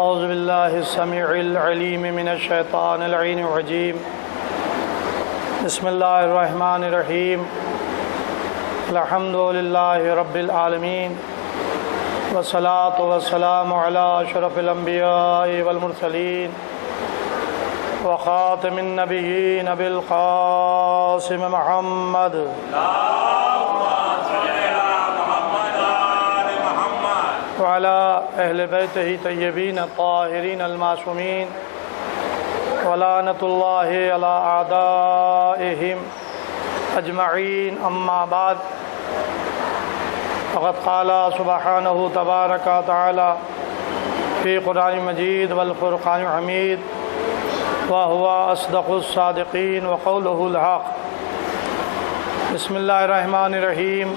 اعوذ باللہ السمیع العلیم من الشیطان اللعین الرجیم بسم اللہ الرحمن الرحیم الحمد للہ رب العالمین والصلاة والسلام علی اشرف الانبیاء والمرسلین وخاتم النبیین ابی القاسم محمد وعلى أهل بيته طيبين الطاهرين المعصومين ولعنة الله على أعدائهم أجمعين أما بعد فقد قال سبحانه تبارك وتعالى في قرآن مجيد والفرقان الحميد وهو أصدق الصادقين وقوله الحق بسم الله الرحمن الرحيم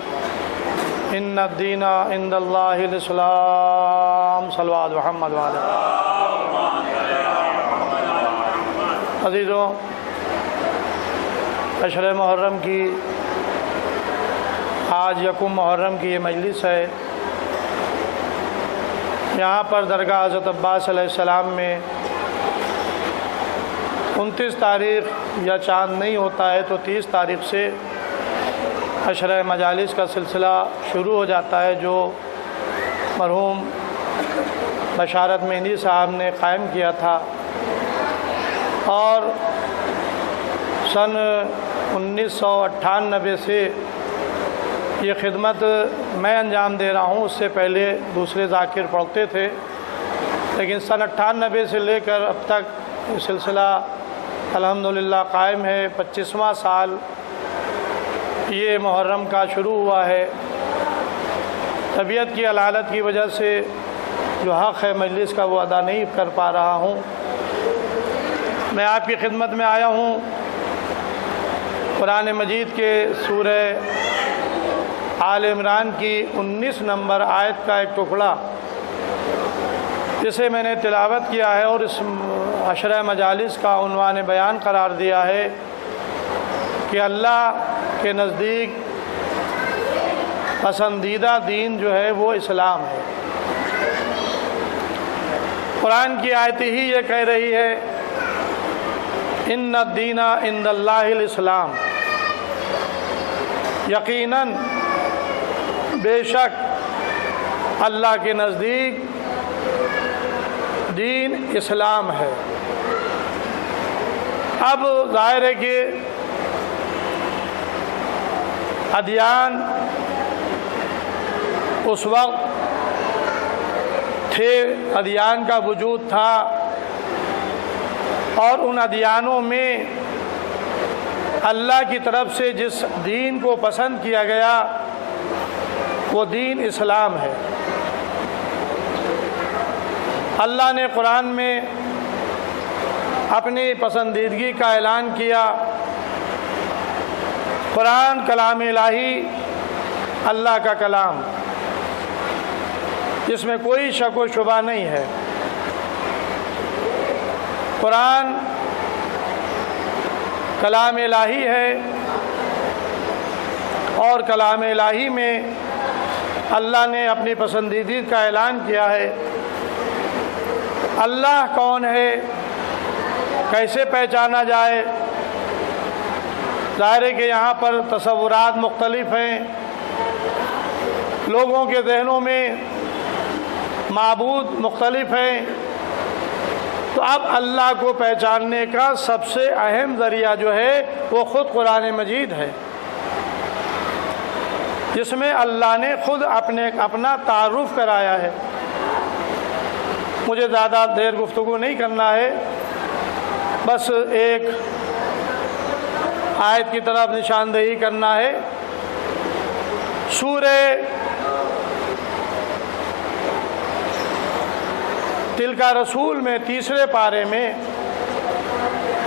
ان الدین عند اللہ الاسلام صلوات محمد وعلیہ عزیزوں، عشر محرم کی آج یکم محرم کی یہ مجلس ہے۔ یہاں پر درگاہ حضرت عباس علیہ السلام میں 29 تاریخ یا چاند نہیں ہوتا ہے تو 30 تاریخ سے عشرہ مجالس کا سلسلہ شروع ہو جاتا ہے جو مرحوم بشارت مہندی صاحب نے قائم کیا تھا، اور سن 1998 سے یہ خدمت میں انجام دے رہا ہوں۔ اس سے پہلے دوسرے ذاکر پڑھتے تھے، لیکن سن 98 سے لے کر اب تک یہ سلسلہ الحمدللہ قائم ہے۔ 25واں سال یہ محرم کا شروع ہوا ہے۔ طبیعت کی علالت کی وجہ سے جو حق ہے مجلس کا وہ ادا نہیں کر پا رہا ہوں۔ میں آپ کی خدمت میں آیا ہوں قرآن مجید کے سورہ آل عمران کی 19 نمبر آیت کا ایک ٹکڑا، جسے میں نے تلاوت کیا ہے اور اس عشرہ مجالس کا عنوان بیان قرار دیا ہے کہ اللہ کے نزدیک پسندیدہ دین جو ہے وہ اسلام ہے۔ قرآن کی آیت ہی یہ کہہ رہی ہے ان الدین عند اللہ الاسلام، یقیناً بے شک اللہ کے نزدیک دین اسلام ہے۔ اب ظاہر ہے کہ ادیان اس وقت تھے، ادیان کا وجود تھا، اور ان ادیانوں میں اللہ کی طرف سے جس دین کو پسند کیا گیا وہ دین اسلام ہے۔ اللہ نے قرآن میں اپنی پسندیدگی کا اعلان کیا۔ قرآن کلام الہی، اللہ کا کلام، جس میں کوئی شک و شبہ نہیں ہے۔ قرآن کلام الہی ہے، اور کلام الہی میں اللہ نے اپنی پسندیدگی کا اعلان کیا ہے۔ اللہ کون ہے، کیسے پہچانا جائے؟ ظاہر ہے کہ یہاں پر تصورات مختلف ہیں، لوگوں کے ذہنوں میں معبود مختلف ہیں، تو اب اللہ کو پہچاننے کا سب سے اہم ذریعہ جو ہے وہ خود قرآن مجید ہے، جس میں اللہ نے خود اپنا تعارف کرایا ہے۔ مجھے زیادہ دیر گفتگو نہیں کرنا ہے، بس ایک آیت کی طرف نشاندہی کرنا ہے۔ سورہ تلکا رسول میں تیسرے پارے میں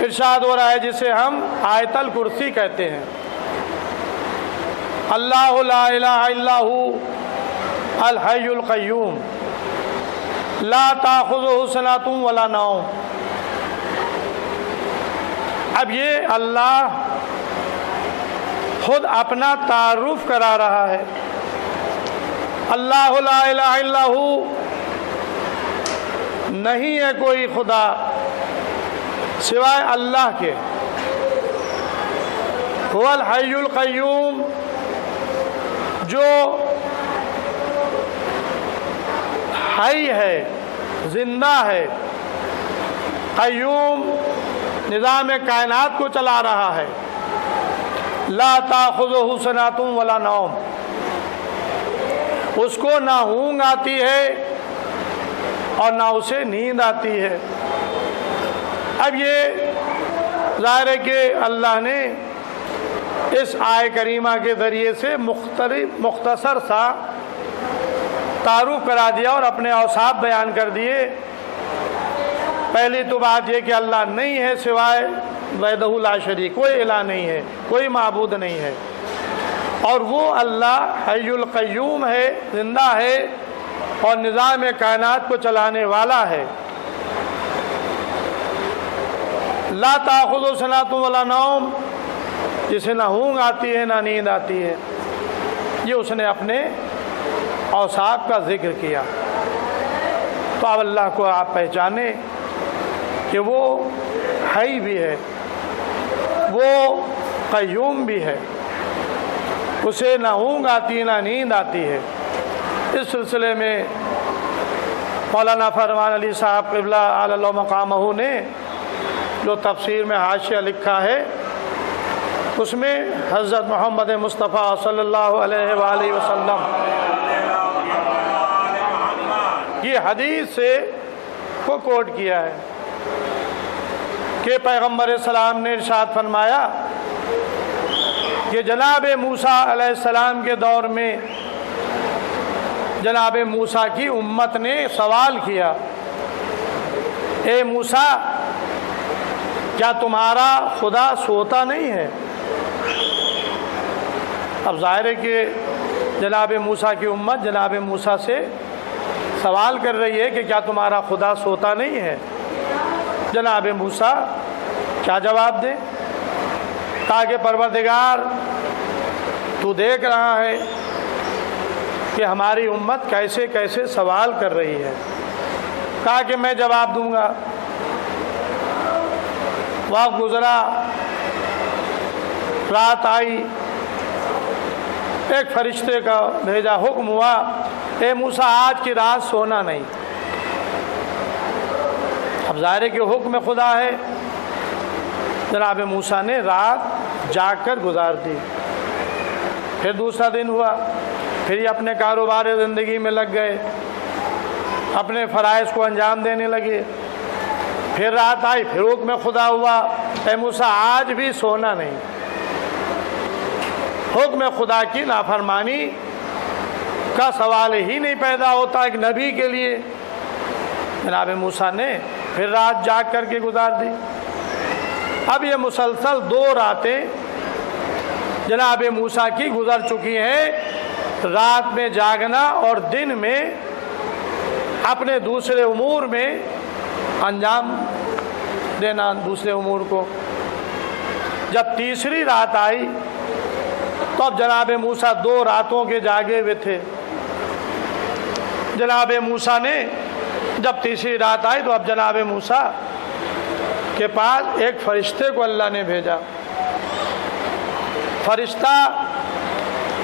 ارشاد ہو رہا ہے، جسے ہم آیت الکرسی کہتے ہیں۔ اللہ لا الہ الا ھو الحی القیوم لا تأخذہ سنۃ ولا نوم۔ اب یہ اللہ خود اپنا تعارف کرا رہا ہے۔ اللہ لا الہ الا ھو نہیں ہے کوئی خدا سوائے اللہ کے، هو الحی القیوم، جو حی ہے، زندہ ہے، قیوم نظام کائنات کو چلا رہا ہے، لا تاخذہ سنۃ ولا نوم، اس کو نہ اونگ آتی ہے اور نہ اسے نیند آتی ہے۔ اب یہ ظاہر ہے کہ اللہ نے اس آیہ کریمہ کے ذریعے سے مختصر سا تعارف کرا دیا اور اپنے اوصاف بیان کر دیے۔ پہلی تو بات یہ کہ اللہ نہیں ہے سوائے وحدہ لا شریک، کوئی الہ نہیں ہے، کوئی معبود نہیں ہے، اور وہ اللہ حی القیوم ہے، زندہ ہے اور نظام کائنات کو چلانے والا ہے۔ لا تاخذہ سنۃ ولا نوم، جسے نہ اونگ آتی ہے نہ نیند آتی ہے، یہ اس نے اپنے اوصاف کا ذکر کیا۔ تو اب اللہ کو آپ پہچانے کہ وہ حی بھی ہے، وہ قیوم بھی ہے، اسے نہ اونگ آتی نہ نیند آتی ہے۔ اس سلسلے میں مولانا فرمان علی صاحب قبلہ علی اللہ مقامہ نے جو تفسیر میں حاشیہ لکھا ہے، اس میں حضرت محمد مصطفیٰ صلی اللہ علیہ وآلہ وسلم یہ حدیث سے کو کوٹ کیا ہے کہ پیغمبر اسلام نے ارشاد فرمایا کہ جناب موسیٰ علیہ السلام کے دور میں جناب موسیٰ کی امت نے سوال کیا، اے موسیٰ کیا تمہارا خدا سوتا نہیں ہے؟ اب ظاہر ہے کہ جناب موسیٰ کی امت جناب موسیٰ سے سوال کر رہی ہے کہ کیا تمہارا خدا سوتا نہیں ہے؟ جناب موسیٰ کیا جواب دیں؟ کہا کہ پروردگار تو دیکھ رہا ہے کہ ہماری امت کیسے کیسے سوال کر رہی ہے۔ کہا کہ میں جواب دوں گا۔ وقت گزرا، رات آئی، ایک فرشتے کا بھیجا، حکم ہوا اے موسیٰ آج کی رات سونا نہیں۔ اب ظاہر ہے کہ حکم خدا ہے، جناب موسیٰ نے رات جاگ کر گزار دی۔ پھر دوسرا دن ہوا، پھر یہ اپنے کاروبار زندگی میں لگ گئے، اپنے فرائض کو انجام دینے لگے۔ پھر رات آئی، پھر حکم خدا ہوا اے موسیٰ آج بھی سونا نہیں۔ حکم خدا کی نافرمانی کا سوال ہی نہیں پیدا ہوتا ایک نبی کے لیے۔ جناب موسیٰ نے پھر رات جاگ کر کے گزار دی۔ اب یہ مسلسل 2 راتیں جناب موسیٰ کی گزر چکی ہیں، رات میں جاگنا اور دن میں اپنے دوسرے امور میں انجام دینا دوسرے امور کو۔ جب تیسری رات آئی تو اب جناب موسیٰ 2 راتوں کے جاگے ہوئے تھے۔ جناب موسیٰ نے جب تیسری رات آئی تو اب جناب موسیٰ کے پاس ایک فرشتے کو اللہ نے بھیجا۔ فرشتہ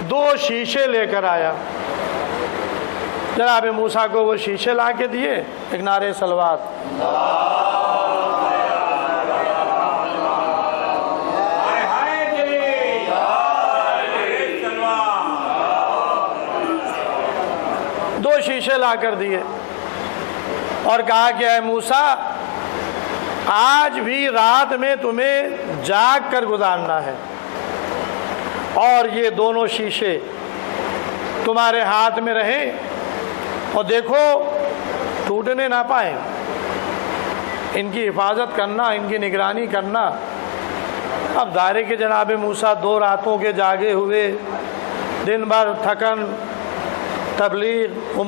2 شیشے لے کر آیا، جناب موسیٰ کو وہ شیشے لا کے دیے۔ ایک نعرہ صلوات۔ دو شیشے لا کر دیے اور کہا کہ اے موسیٰ آج بھی رات میں تمہیں جاگ کر گزارنا ہے، اور یہ دونوں شیشے تمہارے ہاتھ میں رہیں اور دیکھو ٹوٹنے نہ پائیں، ان کی حفاظت کرنا، ان کی نگرانی کرنا۔ اب ظاہر ہے کہ جناب موسیٰ 2 راتوں کے جاگے ہوئے، دن بھر تھکن، تبلیغ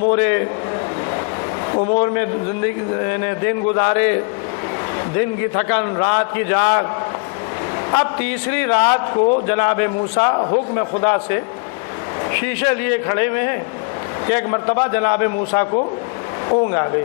امور میں زندگی دن گزارے، دن کی تھکن، رات کی جاگ۔ اب تیسری رات کو جناب موسیٰ حکم خدا سے شیشے لیے کھڑے ہوئے ہیں کہ ایک مرتبہ جناب موسیٰ کو اونگ آ گئی۔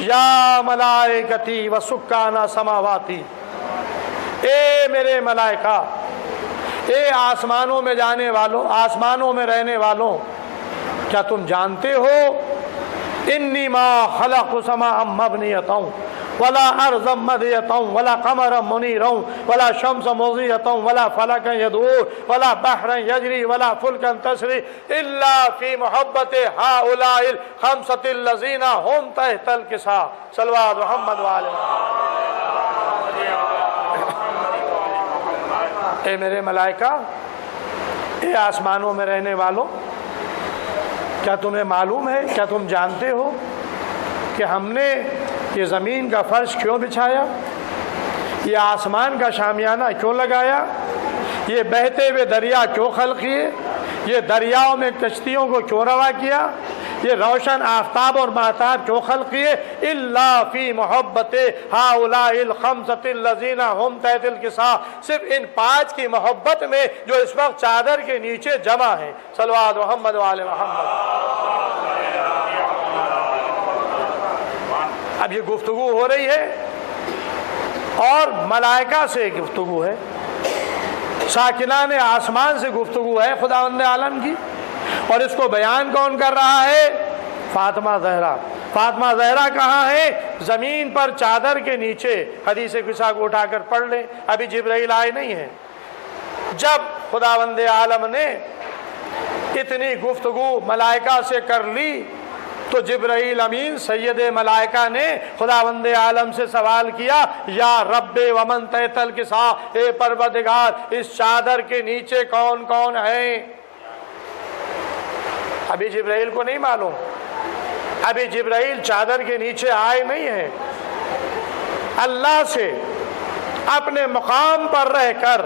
یا ملائکتی و سکانہ سماواتی، اے میرے ملائکہ، اے آسمانوں میں جانے والوں، آسمانوں میں رہنے والوں، کیا تم جانتے ہو انی ما خلق سماء مبنیۃ ولا ارضا مدیۃ ولا قمرا منیرا ولا شمس مضیۃ ولا فلکا یدور ولا بحرا یجری ولا فلکا تسری الا فی محبت ہؤلاء الخمسۃ الذین هم تحت الکساء۔ صلوات محمد وآل محمد۔ اے میرے ملائکہ، اے آسمانوں میں رہنے والوں، کیا تمہیں معلوم ہے، کیا تم جانتے ہو کہ ہم نے یہ زمین کا فرش کیوں بچھایا، یہ آسمان کا شامیانہ کیوں لگایا، یہ بہتے ہوئے دریا کیوں خلق کیے، یہ دریاؤں میں کشتیوں کو کیوں روا کیا، یہ روشن آفتاب اور ماہتاب کیوں خلق کیے، الا فی محبت ہؤلاء الخمسۃ الذین هم تحت الکساء، صرف ان 5 کی محبت میں جو اس وقت چادر کے نیچے جمع ہیں۔ صلوات محمد وآل محمد۔ اب یہ گفتگو ہو رہی ہے اور ملائکہ سے گفتگو ہے، ساکنان آسمان سے گفتگو ہے خداوند عالم کی، اور اس کو بیان کون کر رہا ہے؟ فاطمہ زہرا۔ فاطمہ زہرا کہاں ہے؟ زمین پر چادر کے نیچے۔ حدیث قصہ کو اٹھا کر پڑھ لیں، ابھی جبرائیل آئے نہیں ہیں۔ جب خداوند عالم نے اتنی گفتگو ملائکہ سے کر لی تو جبرائیل امین سید ملائکہ نے خداوند عالم سے سوال کیا، یا رب ومن تحت الکساء، اے پروردگار اس چادر کے نیچے کون کون ہیں؟ ابھی جبرائیل کو نہیں معلوم، ابھی جبرائیل چادر کے نیچے آئے نہیں ہیں۔ اللہ سے اپنے مقام پر رہ کر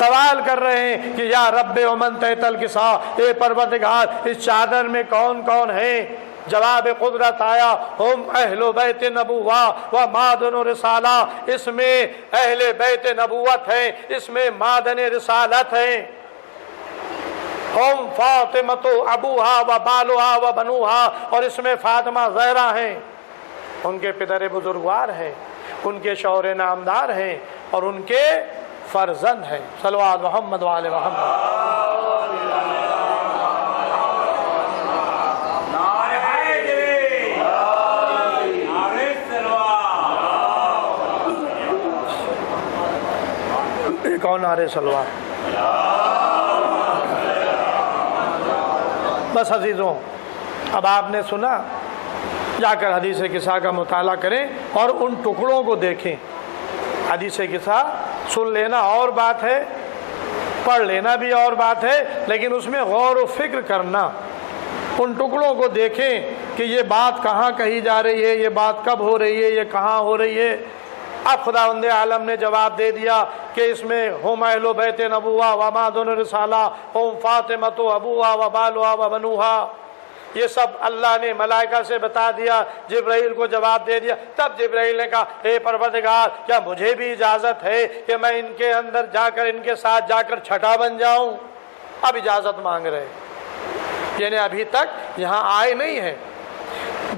سوال کر رہے ہیں کہ یا رب ومن تحت الکساء، اے پروردگار اس چادر میں کون کون ہیں؟ جواب قدرت آیا، ہم اہل بیت نبوہ و معدن رسالہ، اس میں اہل بیت نبوت ہیں، اس میں معدن رسالت ہیں۔ ہم فاطمہ ابوہا و بالوہا و بنوہا، اور اس میں فاطمہ زہرا ہیں، ان کے پدر بزرگوار ہیں، ان کے شوہر نامدار ہیں، اور ان کے فرزند ہیں۔ صلوات محمد وآل محمد۔ کون نعرے صلوات؟ بس عزیزوں، اب آپ نے سنا، جا کر حدیث قصہ کا مطالعہ کریں اور ان ٹکڑوں کو دیکھیں۔ حدیث قصہ سن لینا اور بات ہے، پڑھ لینا بھی اور بات ہے، لیکن اس میں غور و فکر کرنا، ان ٹکڑوں کو دیکھیں کہ یہ بات کہاں کہی جا رہی ہے، یہ بات کب ہو رہی ہے، یہ کہاں ہو رہی ہے۔ اب خداوند عالم نے جواب دے دیا کہ اس میں ہم اہل بیت نبوہ و معدن رسالہ، ہم فاطمہ ابوہا و بالوہا و بنوہا، یہ سب اللہ نے ملائکہ سے بتا دیا، جبرائیل کو جواب دے دیا۔ تب جبرائیل نے کہا، اے پروردگار کیا مجھے بھی اجازت ہے کہ میں ان کے اندر جا کر ان کے ساتھ جا کر چھٹا بن جاؤں؟ اب اجازت مانگ رہے، یعنی ابھی تک یہاں آئے نہیں ہیں،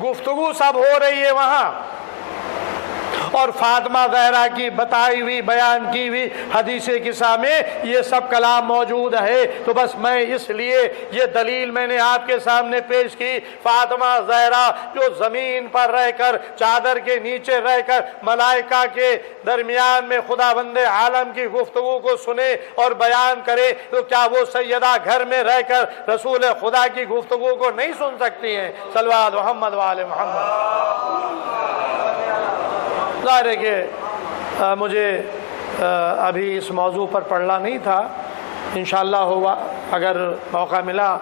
گفتگو سب ہو رہی ہے وہاں، اور فاطمہ زہرا کی بتائی ہوئی بیان کی ہوئی حدیث قصہ میں یہ سب کلام موجود ہے۔ تو بس میں اس لیے یہ دلیل میں نے آپ کے سامنے پیش کی، فاطمہ زہرا جو زمین پر رہ کر چادر کے نیچے رہ کر ملائکہ کے درمیان میں خداوند عالم کی گفتگو کو سنے اور بیان کرے، تو کیا وہ سیدہ گھر میں رہ کر رسول خدا کی گفتگو کو نہیں سن سکتی ہیں؟ صلوات محمد وآل محمد۔ ظاہر ہے کہ مجھے ابھی اس موضوع پر پڑھنا نہیں تھا، انشاءاللہ ہوا اگر موقع ملا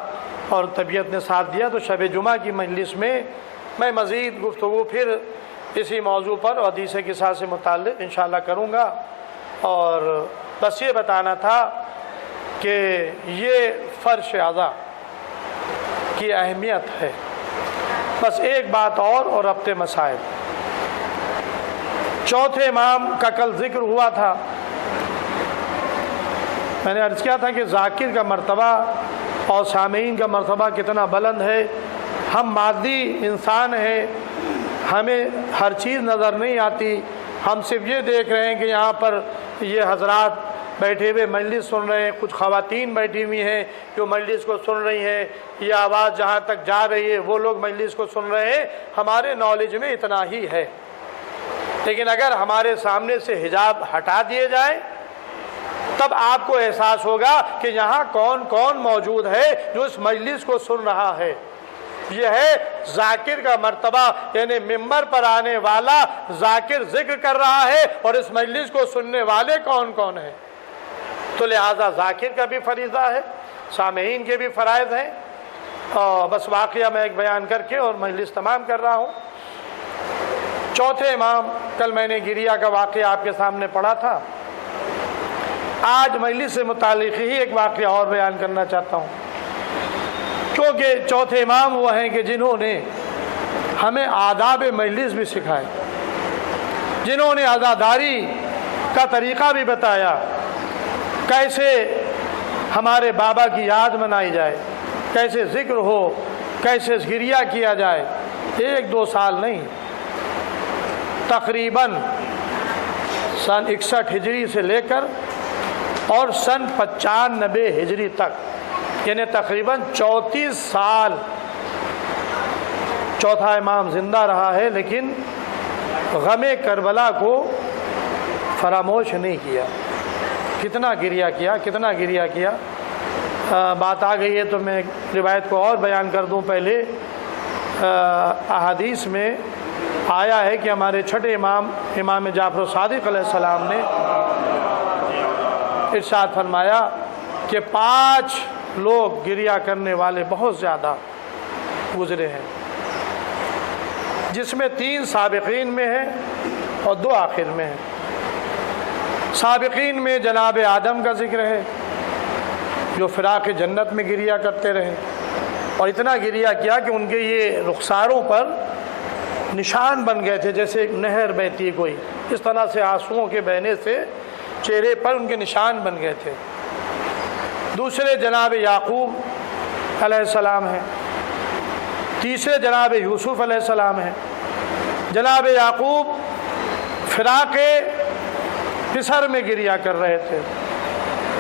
اور طبیعت نے ساتھ دیا تو شب جمعہ کی مجلس میں میں مزید گفتگو پھر اسی موضوع پر اور حدیث قصہ سے متعلق انشاءاللہ کروں گا۔ اور بس یہ بتانا تھا کہ یہ فرش اعضاء کی اہمیت ہے۔ بس ایک بات اور ربط مسائل، چوتھے امام کا کل ذکر ہوا تھا، میں نے عرض کیا تھا کہ ذاکر کا مرتبہ اور سامعین کا مرتبہ کتنا بلند ہے۔ ہم مادی انسان ہیں، ہمیں ہر چیز نظر نہیں آتی، ہم صرف یہ دیکھ رہے ہیں کہ یہاں پر یہ حضرات بیٹھے ہوئے مجلس سن رہے ہیں، کچھ خواتین بیٹھی ہوئی ہیں جو مجلس کو سن رہی ہیں، یہ آواز جہاں تک جا رہی ہے وہ لوگ مجلس کو سن رہے ہیں، ہمارے نالج میں اتنا ہی ہے۔ لیکن اگر ہمارے سامنے سے حجاب ہٹا دیے جائیں تب آپ کو احساس ہوگا کہ یہاں کون کون موجود ہے جو اس مجلس کو سن رہا ہے۔ یہ ہے ذاکر کا مرتبہ، یعنی ممبر پر آنے والا ذاکر ذکر کر رہا ہے اور اس مجلس کو سننے والے کون کون ہیں۔ تو لہٰذا ذاکر کا بھی فریضہ ہے، سامعین کے بھی فرائض ہیں۔ اور بس واقعہ میں ایک بیان کر کے اور مجلس تمام کر رہا ہوں۔ چوتھے امام، کل میں نے گریا کا واقعہ آپ کے سامنے پڑھا تھا، آج مجلس سے متعلق ہی ایک واقعہ اور بیان کرنا چاہتا ہوں، کیونکہ چوتھے امام وہ ہیں کہ جنہوں نے ہمیں آداب مجلس بھی سکھائے، جنہوں نے عزاداری کا طریقہ بھی بتایا، کیسے ہمارے بابا کی یاد منائی جائے، کیسے ذکر ہو، کیسے گریہ کیا جائے۔ 1-2 سال نہیں، تقریباً سن 61 ہجری سے لے کر اور سن 95 ہجری تک، یعنی تقریباً 34 سال چوتھا امام زندہ رہا ہے، لیکن غم کربلا کو فراموش نہیں کیا۔ کتنا گریہ کیا، کتنا گریہ کیا۔ بات آ گئی ہے تو میں روایت کو اور بیان کر دوں۔ پہلے احادیث میں آیا ہے کہ ہمارے چھٹے امام جعفر صادق علیہ السلام نے ارشاد فرمایا کہ 5 لوگ گریہ کرنے والے بہت زیادہ گزرے ہیں، جس میں 3 سابقین میں ہیں اور 2 آخر میں ہیں۔ سابقین میں جناب آدم کا ذکر ہے جو فراق جنت میں گریہ کرتے رہے، اور اتنا گریہ کیا کہ ان کے یہ رخساروں پر نشان بن گئے تھے، جیسے ایک نہر بہتی کوئی، اس طرح سے آنسوؤں کے بہنے سے چہرے پر ان کے نشان بن گئے تھے۔ دوسرے جناب یعقوب علیہ السلام ہیں، تیسرے جناب یوسف علیہ السلام ہیں۔ جناب یعقوب فراق پسر میں گریہ کر رہے تھے،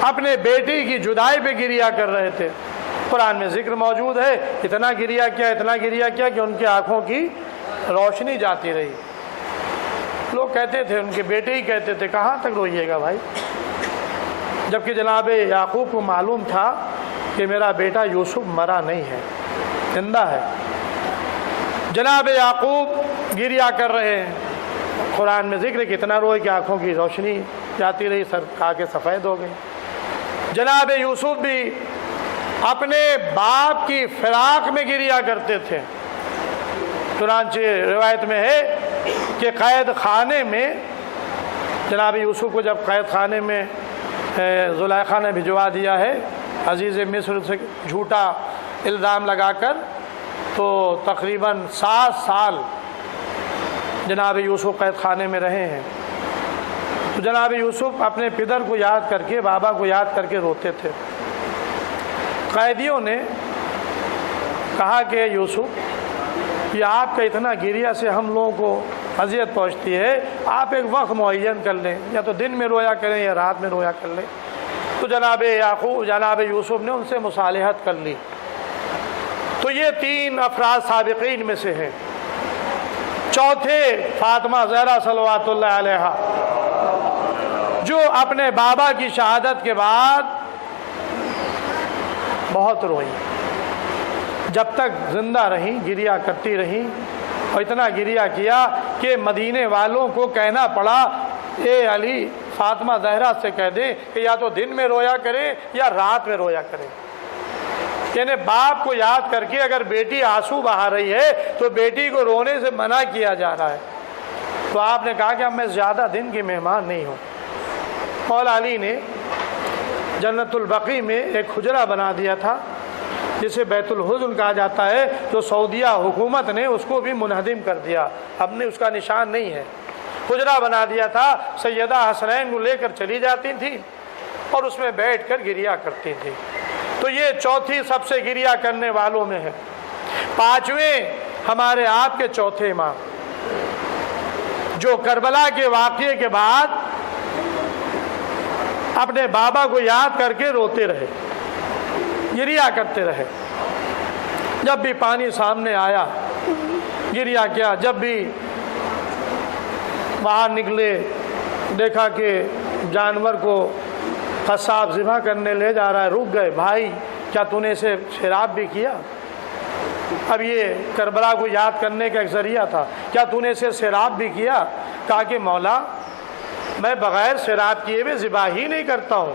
اپنے بیٹی کی جدائی پہ گریہ کر رہے تھے۔ قرآن میں ذکر موجود ہے، اتنا گریہ کیا، اتنا گریہ کیا کہ ان کی آنکھوں کی روشنی جاتی رہی۔ لوگ کہتے تھے، ان کے بیٹے ہی کہتے تھے، کہاں تک روئیے گا بھائی، جبکہ جناب یعقوب کو معلوم تھا کہ میرا بیٹا یوسف مرا نہیں ہے، زندہ ہے۔ جناب یعقوب گریہ کر رہے ہیں، قرآن میں ذکر کہ اتنا روئے کہ آنکھوں کی روشنی جاتی رہی، سر آنکھیں سفید ہو گئی۔ جناب یوسف بھی اپنے باپ کی فراق میں گریہ کرتے تھے۔ چنانچہ روایت میں ہے کہ قید خانے میں جناب یوسف کو جب قید خانے میں زلیخا نے بھجوا دیا ہے عزیز مصر سے جھوٹا الزام لگا کر، تو تقریباً 7 سال جناب یوسف قید خانے میں رہے ہیں۔ تو جناب یوسف اپنے پدر کو یاد کر کے، بابا کو یاد کر کے روتے تھے۔ قیدیوں نے کہا کہ یوسف، یہ آپ کا اتنا گریہ سے ہم لوگوں کو اذیت پہنچتی ہے، آپ ایک وقت معین کر لیں، یا تو دن میں رویا کریں یا رات میں رویا کر لیں۔ تو جناب یوسف نے ان سے مصالحت کر لی۔ تو یہ 3 افراد سابقین میں سے ہیں۔ چوتھے فاطمہ زہرا صلوات اللہ علیہا، جو اپنے بابا کی شہادت کے بعد بہت روئی، جب تک زندہ رہیں گریہ کرتی رہیں، اور اتنا گریہ کیا کہ مدینے والوں کو کہنا پڑا، اے علی فاطمہ زہرا سے کہہ دیں کہ یا تو دن میں رویا کریں یا رات میں رویا کریں۔ یعنی باپ کو یاد کر کے اگر بیٹی آنسو بہا رہی ہے تو بیٹی کو رونے سے منع کیا جا رہا ہے۔ تو آپ نے کہا کہ اب میں زیادہ دن کی مہمان نہیں ہوں۔ مولا علی نے جنت البقیع میں ایک حجرہ بنا دیا تھا جسے بیت الحزن کہا جاتا ہے، جو سعودیہ حکومت نے اس کو بھی منہدم کر دیا، اب نے اس کا نشان نہیں ہے۔ حجرہ بنا دیا تھا، سیدہ حسنین کو لے کر چلی جاتی تھی اور اس میں بیٹھ کر گریہ کرتی تھی۔ تو یہ چوتھی سب سے گریہ کرنے والوں میں ہے۔ 5ویں ہمارے آپ کے چوتھے امام جو کربلا کے واقعے کے بعد اپنے بابا کو یاد کر کے روتے رہے، گریا کرتے رہے۔ جب بھی پانی سامنے آیا گریا کیا، جب بھی باہر نکلے دیکھا کہ جانور کو قصاب ذبح کرنے لے جا رہا ہے، رک گئے، بھائی کیا تو نے اسے شراب بھی کیا؟ اب یہ کربلا کو یاد کرنے کا ایک ذریعہ تھا، کیا تو نے اسے شراب بھی کیا؟ کہا کہ مولا میں بغیر شراب کیے بھی ذبح ہی نہیں کرتا ہوں،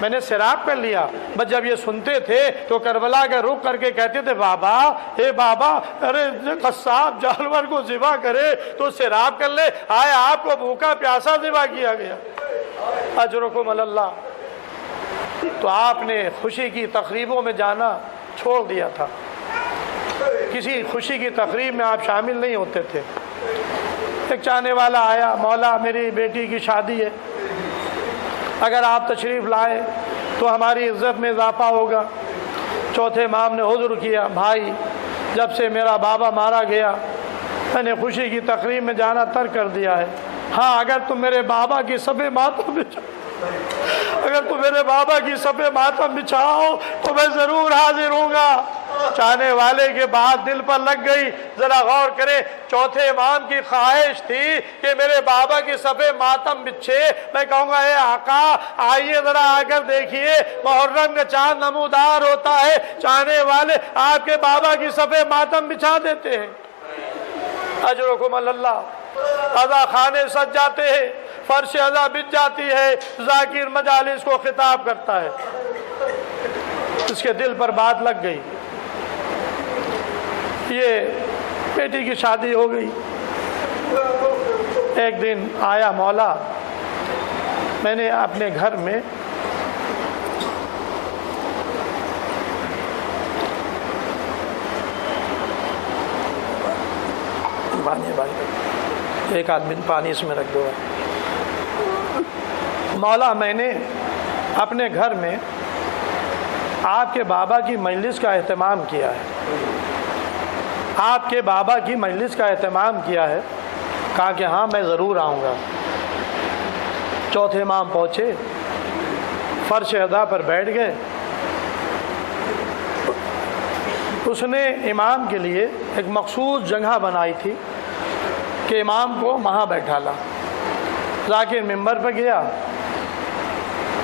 میں نے شراب کر لیا۔ بس جب یہ سنتے تھے تو کربلا کا رخ کر کے کہتے تھے بابا، اے بابا، ارے قصاب جانور کو ذبح کرے تو شراب کر لے، آئے آپ کو بھوکا پیاسا ذبح کیا گیا، اجرکم اللہ۔ تو آپ نے خوشی کی تقریبوں میں جانا چھوڑ دیا تھا، کسی خوشی کی تقریب میں آپ شامل نہیں ہوتے تھے۔ ایک چاہنے والا آیا، مولا میری بیٹی کی شادی ہے، اگر آپ تشریف لائے تو ہماری عزت میں اضافہ ہوگا۔ چوتھے امام نے عذر کیا، بھائی جب سے میرا بابا مارا گیا میں نے خوشی کی تقریب میں جانا ترک کر دیا ہے۔ ہاں اگر تم میرے بابا کی صفِ ماتم بچھاؤ، اگر تم میرے بابا کی صفِ ماتم بچھاؤ تو میں ضرور حاضر ہوں گا۔ چاہنے والے کے بات دل پر لگ گئی۔ ذرا غور کریں، چوتھے امام کی خواہش تھی کہ میرے بابا کی صفِ ماتم بچھے۔ میں کہوں گا اے آقا آئیے ذرا آ کر دیکھیے، محرم کا چاند نمودار ہوتا ہے، چاہنے والے آپ کے بابا کی صفِ ماتم بچھا دیتے ہیں۔ اجرکم اللہ۔ عزا خانے سج جاتے ہیں، فرش عزا بچ جاتی ہے، ذاکر مجالس کو خطاب کرتا ہے، اس کے دل پر بات لگ گئی، یہ بیٹی کی شادی ہو گئی۔ ایک دن آیا، مولا میں نے اپنے گھر میں ایک آدمی پانی اس میں رکھ دو۔ مولا میں نے اپنے گھر میں آپ کے بابا کی مجلس کا اہتمام کیا ہے، آپ کے بابا کی مجلس کا اہتمام کیا ہے۔ کہا کہ ہاں میں ضرور آؤں گا۔ چوتھے امام پہنچے، فرش ادا پر بیٹھ گئے۔ اس نے امام کے لیے ایک مخصوص جگہ بنائی تھی کہ امام کو وہاں بیٹھا لا۔ ذاکر ممبر پہ گیا،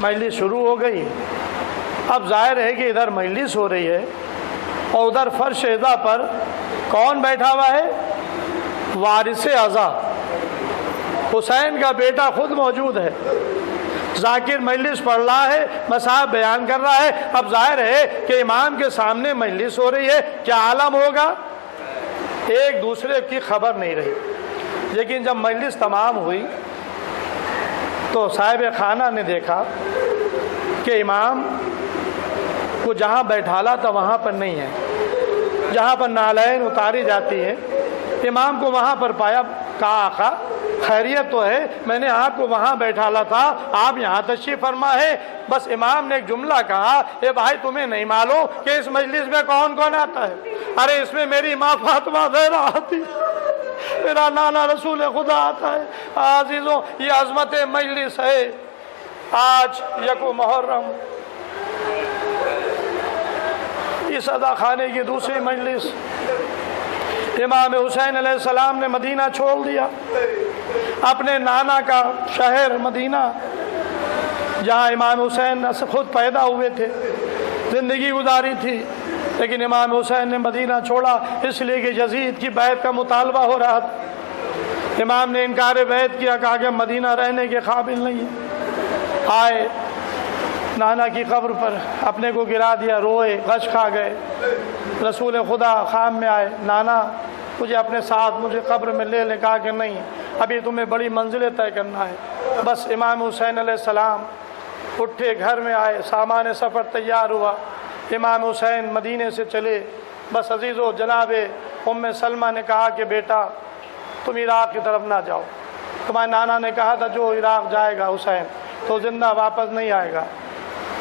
مجلس شروع ہو گئی۔ اب ظاہر ہے کہ ادھر مجلس ہو رہی ہے اور ادھر فرش ادا پر کون بیٹھا ہوا ہے؟ وارث اعضا حسین کا بیٹا خود موجود ہے۔ ذاکر مجلس پڑھ رہا ہے، مصاحب بیان کر رہا ہے۔ اب ظاہر ہے کہ امام کے سامنے مجلس ہو رہی ہے، کیا عالم ہوگا؟ ایک دوسرے کی خبر نہیں رہی۔ لیکن جب مجلس تمام ہوئی تو صاحب خانہ نے دیکھا کہ امام کو جہاں بیٹھالا تھا وہاں پر نہیں ہے، جہاں پر نالین اتاری جاتی ہے امام کو وہاں پر پایا۔ کہا آقا خیریت تو ہے، میں نے آپ کو وہاں بیٹھالا تھا، آپ یہاں تشریف فرما ہے۔ بس امام نے ایک جملہ کہا، اے بھائی تمہیں نہیں معلوم کہ اس مجلس میں کون کون آتا ہے؟ ارے اس میں میری ماں فاطمہ زہرا آتی ہے، میرا نانا رسول خدا آتا ہے۔ عزیزوں یہ عظمت مجلس ہے۔ آج یکم محرم اس عزا خانے کی دوسری مجلس، امام حسین علیہ السلام نے مدینہ چھوڑ دیا، اپنے نانا کا شہر مدینہ جہاں امام حسین خود پیدا ہوئے تھے، زندگی گزاری تھی، لیکن امام حسین نے مدینہ چھوڑا اس لیے کہ یزید کی بیعت کا مطالبہ ہو رہا تھا۔ امام نے انکار بیعت کیا، کہا کہ مدینہ رہنے کے قابل نہیں ہے۔ آئے نانا کی قبر پر اپنے کو گرا دیا، روئے، غش کھا گئے۔ رسول خدا خام میں آئے، نانا مجھے اپنے ساتھ مجھے قبر میں لے لے۔ کہا کہ نہیں، ابھی تمہیں بڑی منزلیں طے کرنا ہے۔ بس امام حسین علیہ السلام اٹھے، گھر میں آئے، سامان سفر تیار ہوا، امام حسین مدینے سے چلے۔ بس عزیزو جناب ام سلمہ نے کہا کہ بیٹا تم عراق کی طرف نہ جاؤ، تمہارے نانا نے کہا تھا جو عراق جائے گا حسین تو زندہ واپس نہیں آئے گا۔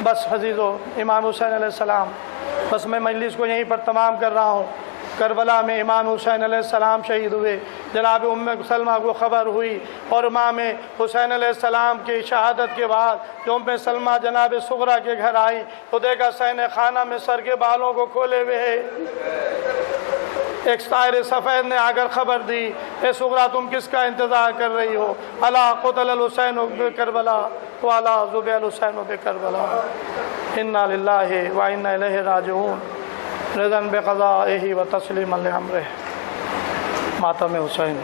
بس عزیزو امام حسین علیہ السلام، بس میں مجلس کو یہیں پر تمام کر رہا ہوں، کربلا میں امام حسین علیہ السلام شہید ہوئے، جناب ام سلمہ کو خبر ہوئی، اور امام حسین علیہ السلام کی شہادت کے بعد جو ام سلمہ جناب صغرا کے گھر آئی تو دیکھا سینے خانہ میں سر کے بالوں کو کھولے ہوئے ہے۔ ایک طائر سفید نے آ کر خبر دی، اے صغرا تم کس کا انتظار کر رہی ہو؟ الا قتل الحسین بکربلا والا ذبح الحسین بکربلا، انا للہ و انا الیہ راجعون، رضا بقضائہ و تسلیما لامرہ۔ ماتم حسین۔